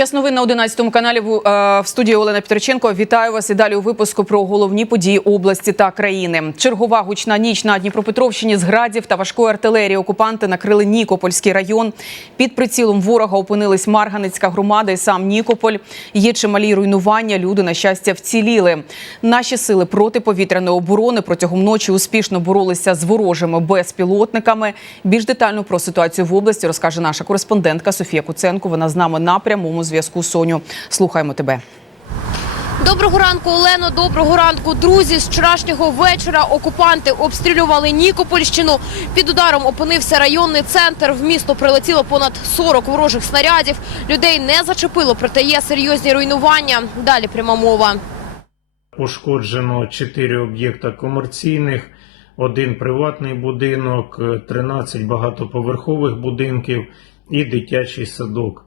Час новин на 11 каналі в, е, в студії Олена Петриченко. Вітаю вас і далі у випуску про головні події області та країни. Чергова гучна ніч на Дніпропетровщині з градів та важкої артилерії. Окупанти накрили Нікопольський район. Під прицілом ворога опинились Марганецька громада і сам Нікополь. Є чималі руйнування. Люди на щастя вціліли. Наші сили протиповітряної оборони протягом ночі успішно боролися з ворожими безпілотниками. Більш детально про ситуацію в області розкаже наша кореспондентка Софія Куценко. Вона з нами на прямому зв'язку. Соню, слухаємо тебе. Доброго ранку, Олено. Доброго ранку, друзі. З вчорашнього вечора окупанти обстрілювали Нікопольщину. Під ударом опинився районний центр. В місто прилетіло понад 40 ворожих снарядів. Людей не зачепило, проте є серйозні руйнування. Далі пряма мова. Пошкоджено 4 об'єкта комерційних, один приватний будинок, 13 багатоповерхових будинків і дитячий садок.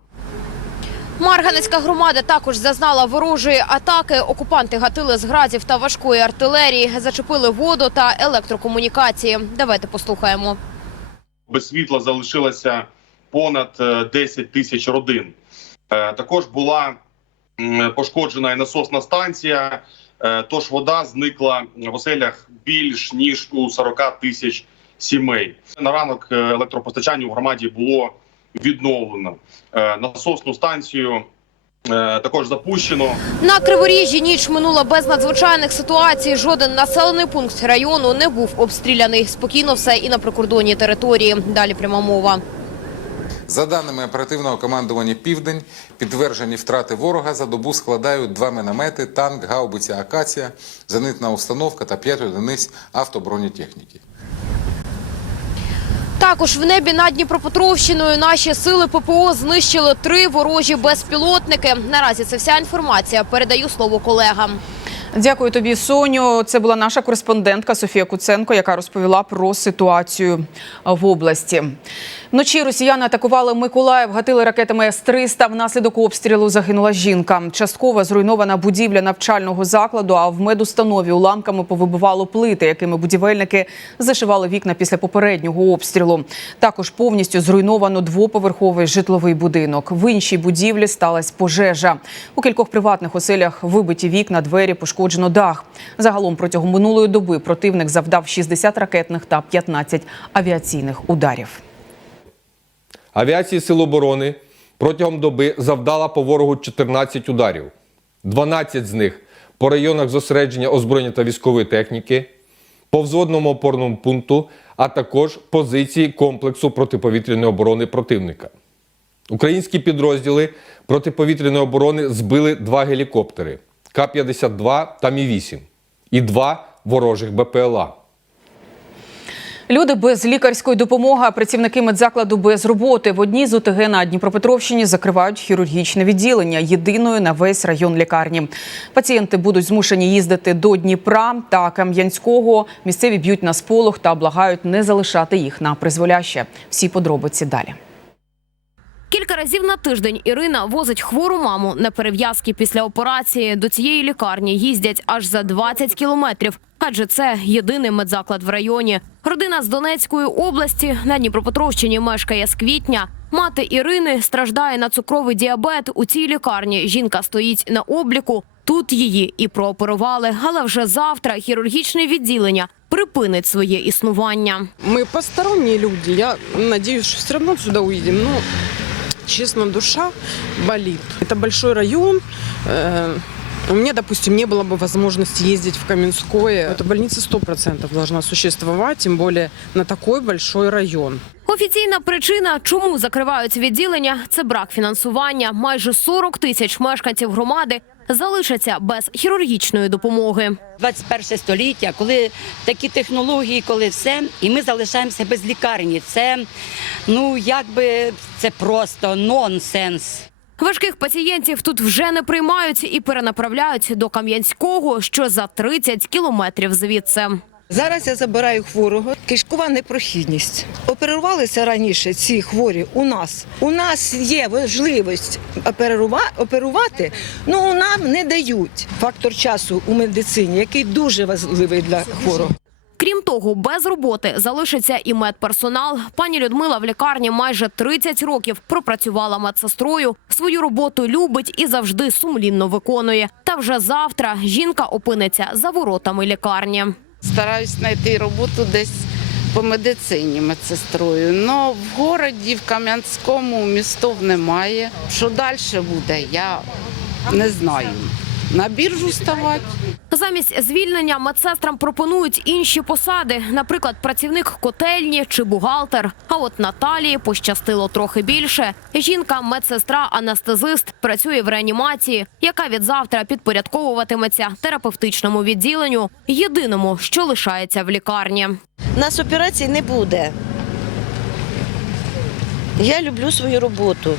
Марганецька громада також зазнала ворожої атаки. Окупанти гатили з градів та важкої артилерії, зачепили воду та електрокомунікації. Давайте послухаємо. без світла залишилося понад е, 10 тисяч родин. Е, Також була пошкоджена і насосна станція, е, тож вода зникла в оселях більш ніж у 40 тисяч сімей. На ранок е, електропостачання у громаді було відновлено. Е, Насосну станцію е, також запущено. На Криворіжжі ніч минула без надзвичайних ситуацій. Жоден населений пункт району не був обстріляний. Спокійно все і на прикордонній території. Далі пряма мова. За даними оперативного командування Південь, підтверджені втрати ворога за добу складають два міномети, танк, гаубиця Акація, зенитна установка та 5 одиниць автобронетехніки. Також в небі над Дніпропетровщиною наші сили ППО знищили три ворожі безпілотники. Наразі це вся інформація. Передаю слово колегам. Дякую тобі, Соню. Це була наша кореспондентка Софія Куценко, яка розповіла про ситуацію в області. Вночі росіяни атакували Миколаїв, гатили ракетами С-300. Внаслідок обстрілу загинула жінка. Частково зруйнована будівля навчального закладу, а в медустанові уламками повибивало плити, якими будівельники зашивали вікна після попереднього обстрілу. Також повністю зруйновано двоповерховий житловий будинок. В іншій будівлі сталася пожежа. У кількох приватних оселях вибиті вікна, двері, пошкоджено дах. Загалом протягом минулої доби противник завдав 60 ракетних та 15 авіаційних ударів. Авіація Сил оборони протягом доби завдала по ворогу 14 ударів. 12 з них по районах зосередження озброєння та військової техніки, по взводному опорному пункту, а також позиції комплексу протиповітряної оборони противника. Українські підрозділи протиповітряної оборони збили два гелікоптери К-52 та Мі-8 і два ворожих БПЛА. Люди без лікарської допомоги, а працівники медзакладу без роботи. В одній з ОТГ на Дніпропетровщині закривають хірургічне відділення єдиною на весь район лікарні. Пацієнти будуть змушені їздити до Дніпра та Кам'янського. Місцеві б'ють на сполох та благають не залишати їх на призволяще. Всі подробиці далі. Кілька разів на тиждень Ірина возить хвору маму на перев'язки після операції. До цієї лікарні їздять аж за 20 кілометрів, адже це єдиний медзаклад в районі. Родина з Донецької області на Дніпропетровщині мешкає з квітня. Мати Ірини страждає на цукровий діабет. У цій лікарні жінка стоїть на обліку. Тут її і прооперували, але вже завтра хірургічне відділення припинить своє існування. Мы посторонние люди. Я надеюсь, что все равно сюда уедем. Но, честно, душа болит. Это большой район. Э, У меня, допустим, не было бы возможности ездить в Каменское. Эта больница 100% должна существовать, тем более на такой большой район. Офіційна причина, чому закривають відділення, це брак фінансування. Майже 40 тисяч мешканців громади залишаться без хірургічної допомоги. 21 століття, коли такі технології, коли все, і ми залишаємося без лікарні. Це ну якби це просто нонсенс. Важких пацієнтів тут вже не приймають і перенаправляють до Кам'янського, що за 30 кілометрів звідси. Зараз я забираю хворого. Кишкова непрохідність. Оперувалися раніше ці хворі у нас. У нас є можливість оперува- оперувати, але нам не дають. Фактор часу у медицині, який дуже важливий для хворого. Крім того, без роботи залишиться і медперсонал. Пані Людмила в лікарні майже 30 років пропрацювала медсестрою. Свою роботу любить і завжди сумлінно виконує. Та вже завтра жінка опиниться за воротами лікарні. Стараюсь знайти роботу десь по медицині медсестрою. але в городі, в Кам'янському містов немає. Що далі буде, я не знаю. На біржу ставати. Замість звільнення медсестрам пропонують інші посади, наприклад, працівник котельні чи бухгалтер. А от Наталії пощастило трохи більше. Жінка, медсестра, анестезист, працює в реанімації, яка від завтра підпорядковуватиметься терапевтичному відділенню, єдиному, що лишається в лікарні. Нас операцій не буде. Я люблю свою роботу.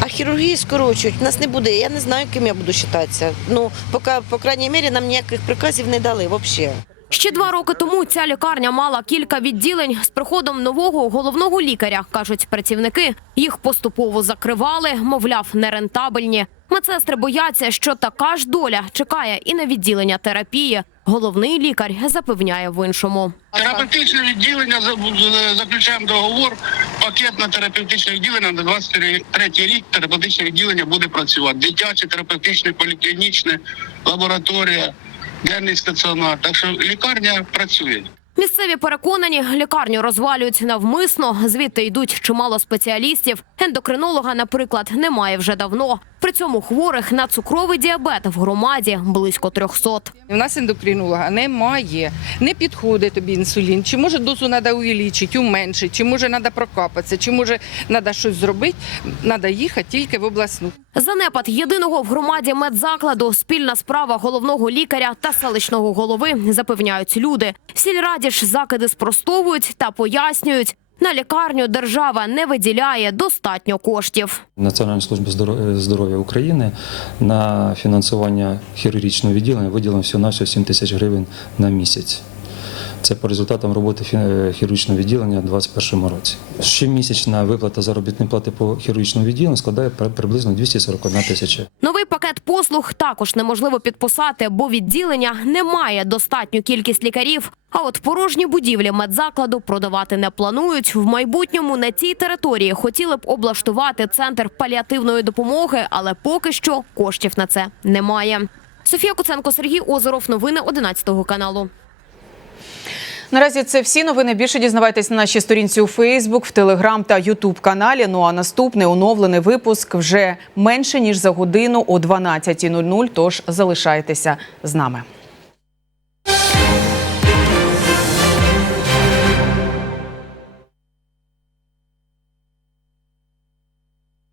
А хірургії скорочують, нас не буде. Я не знаю, ким я буду вважатися. Ну, поки, по крайній мірі, нам ніяких приказів не дали взагалі. Ще два роки тому ця лікарня мала кілька відділень з приходом нового головного лікаря, кажуть працівники. Їх поступово закривали, мовляв, нерентабельні. Медсестри бояться, що така ж доля чекає і на відділення терапії. Головний лікар запевняє в іншому. Терапевтичне відділення за- заключаємо договор. Пакетне терапевтичне відділення на 23 рік. Терапевтичне відділення буде працювати. Дитяче, терапевтичне, поліклінічне, лабораторія, денний стаціонар. Так що лікарня працює. Місцеві переконані, лікарню розвалюють навмисно. Звідти йдуть чимало спеціалістів. Ендокринолога, наприклад, немає вже давно. При цьому хворих на цукровий діабет в громаді близько 300. У нас ендокринолога немає. Не підходить тобі інсулін. Чи може дозу треба увеличити, уменшити, чи може треба прокапатися, чи може треба щось зробити. Треба їхати тільки в обласну. Занепад єдиного в громаді медзакладу, спільна справа головного лікаря та селищного голови, запевняють люди. В сільраді ж закиди спростовують та пояснюють. На лікарню держава не виділяє достатньо коштів. Національної служби здоро- здоров'я України на фінансування хірургічного відділення виділено всього на 7 тисяч гривень на місяць. Це по результатам роботи фі- хірургічного відділення у 2021 році. Щомісячна виплата заробітної плати по хірургічному відділенню складає при- приблизно 241 тисяча. Новий пакет послуг також неможливо підписати, бо відділення не має достатню кількість лікарів. А от порожні будівлі медзакладу продавати не планують. В майбутньому на цій території хотіли б облаштувати центр паліативної допомоги, але поки що коштів на це немає. Софія Куценко, Сергій Озеров. Новини 11 каналу. Наразі це всі новини. Більше дізнавайтесь на нашій сторінці у Фейсбук, в Телеграм та Ютуб каналі. Ну а наступний оновлений випуск вже менше ніж за годину о 12.00, Тож залишайтеся з нами.